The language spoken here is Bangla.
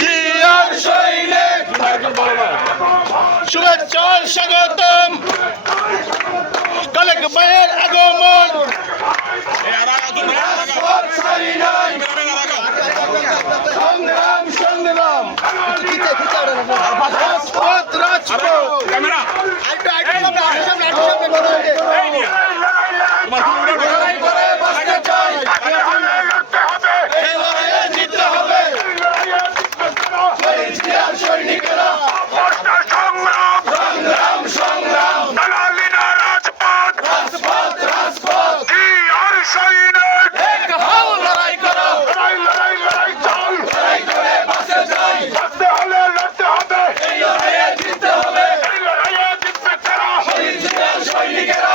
জিয়ার সৈনিক শুভেচ্ছা ও স্বাগতম। কালেক ভাইয়ের আগমন। সংগ্রাম সংগ্রাম। রাজপথ রাজপথ। show you get up.